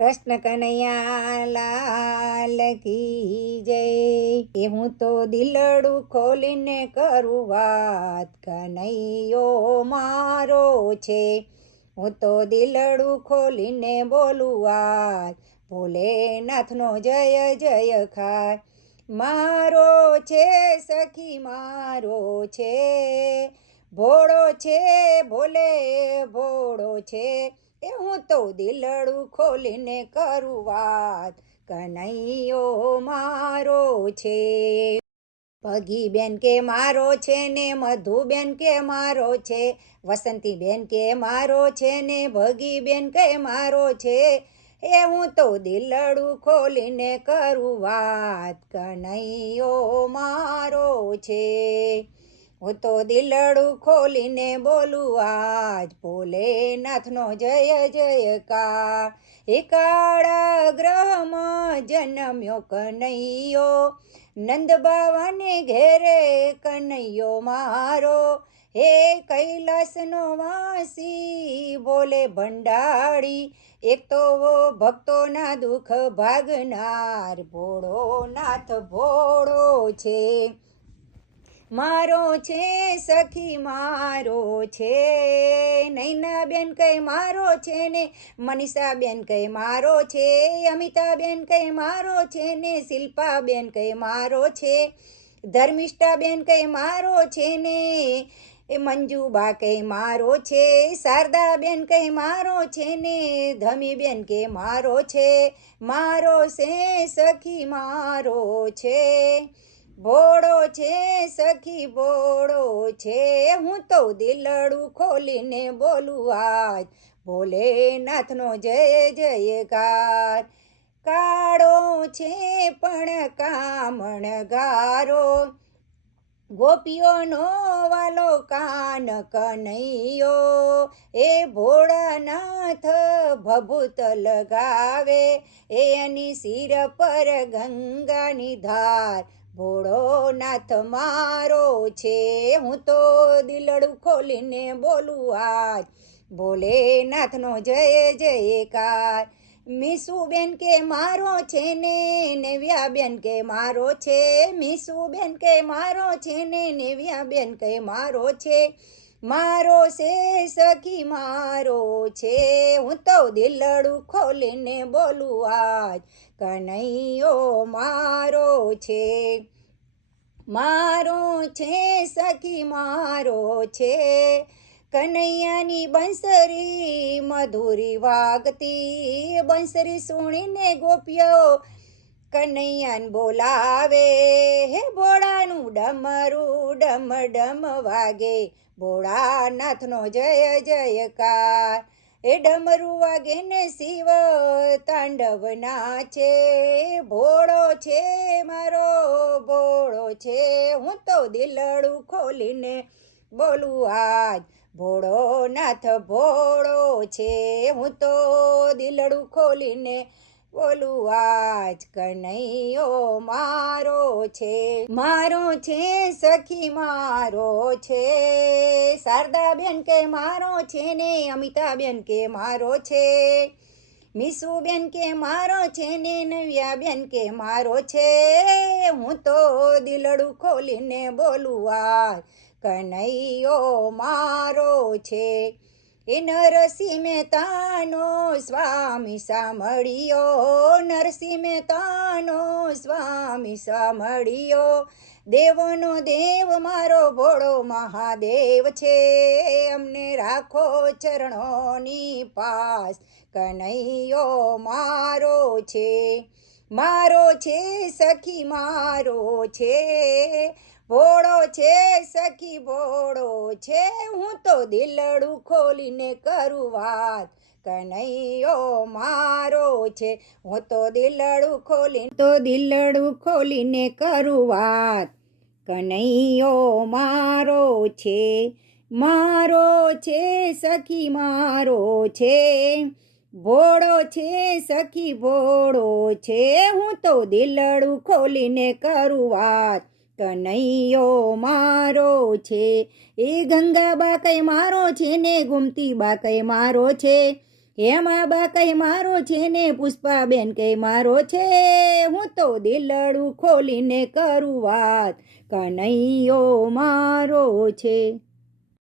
કૃષ્ણ કનૈયા લાલ કી જય। એ હું તો દિલડું ખોલીને કરું વાત, કનૈયો મારો છે। હું તો દિલડું ખોલીને બોલું વાત, ભોલેનાથનો જય જયકાર। મારો છે સખી મારો છે, ભોળો છે ભોલે ભોળો છે। એ હું તો દિલડું ખોલીને કરું વાત, કનૈયો મારો છે। ભગીબેન કે મારો છે ને મધુબેન કે મારો છે, વસંતીબેન કે મારો છે ને ભગીબેન કે મારો છે। એ હું તો દિલડું ખોલીને કરું વાત, કનૈયો મારો છે। હું તો દિલડું ખોલીને બોલું આજ, ભોલેનાથનો જય જયકાર। એ કાળા ગ્રહમાં જન્મ્યો કનૈયો, નંદ બાવાને ઘેરે કનૈયો મારો। હે કૈલાસનો વાસી બોલે ભંડારી, એક તો ભક્તોના દુઃખ ભાગનાર, ભોળો નાથ ભોળો છે। મારો છે સખી મારો છે, નૈનાબેન કઈ મારો છે ને મનીષાબેન કઈ મારો છે, અમિતાબેન કઈ મારો છે ને શિલ્પાબેન કઈ મારો છે, ધર્મિષ્ઠાબેન કઈ મારો છે ને એ મંજુબા કઈ મારો છે, શારદાબેન કઈ મારો છે ને ધમીબેન કે મારો છે। મારો છે સખી મારો છે, ભોળો છે સખી ભોળો છે। હું તો દિલડું ખોલીને બોલું આજ, ભોલેનાથનો જય જયકાર। કાળો છે પણ કામણગારો, ગોપીઓનો વાલો કાન કનૈયો। એ ભોળાનાથ ભભૂત લગાવે, એ એની શિર પર ગંગાની ધાર, ભોળો નાથ મારો છે। હું તો દિલડું ખોલીને બોલું આજ, ભોલેનાથનો જય જયકાર। મીસુબેન કે મારો છે ને નેવ્યાબેન કે મારો છે, મીસુબેન કે મારો છે ને નેવ્યાબેન કે મારો છે। મારો છે સખી મારો છે, હું તો દિલડું ખોલીને બોલું આજ, કનૈયો મારો છે। મારો છે સખી મારો છે, કનૈયાની બંસરી મધુરી વાગતી, બંસરી સુણીને ગોપીઓ કનૈયાને બોલાવે। હે ભોળાનું ડમરું ડમ ડમ વાગે, ભોળાનાથનો જય જયકાર। એ ડમરું વાગે ને શિવ તાંડવ નાચે, ભોળો છે મારો ભોળો છે। હું તો દિલડું ખોલીને બોલું આજ, ભોળો નાથ ભોળો છે। હું તો દિલડું ખોલીને બોલું આજ, કનૈયો મારો છે। મારો છે સખી મારો છે, શારદાબેન કે મારો છે ને અમિતાબેન કે મારો છે, મીસુબેન કે મારો છે ને નવ્યાબેન કે મારો છે। હું તો દિલડું ખોલીને બોલું આજ, કનૈયો મારો છે। એ નરસિંહ મહેતાનો સ્વામી સાંભળ્યો, નરસિંહ મહેતાનો સ્વામી સાંભળ્યો, દેવોનો દેવ મારો ભોળો મહાદેવ છે। અમને રાખો ચરણોની પાસ, કનૈયો મારો છે। મારો છે સખી મારો છે, ભોળો છે સખી ભોળો છે। હું તો દિલડું ખોલીને કરું વાત, કનૈયો મારો છે। હું તો દિલડું ખોલીને કરું વાત, કનૈયો મારો છે। મારો છે સખી મારો છે, ભોળો છે સખી ભોળો છે। હું તો દિલડું ખોલીને કરું વાત, કનૈયો મારો છે। એ ગંગાબા કઈ મારો છે ને ગોમતીબા કઈ મારો છે, હેમાબા કઈ મારો છે ને પુષ્પાબેન કઈ મારો છે, હું તો દિલડું ખોલીને કરું વાત, કનૈયો મારો છે.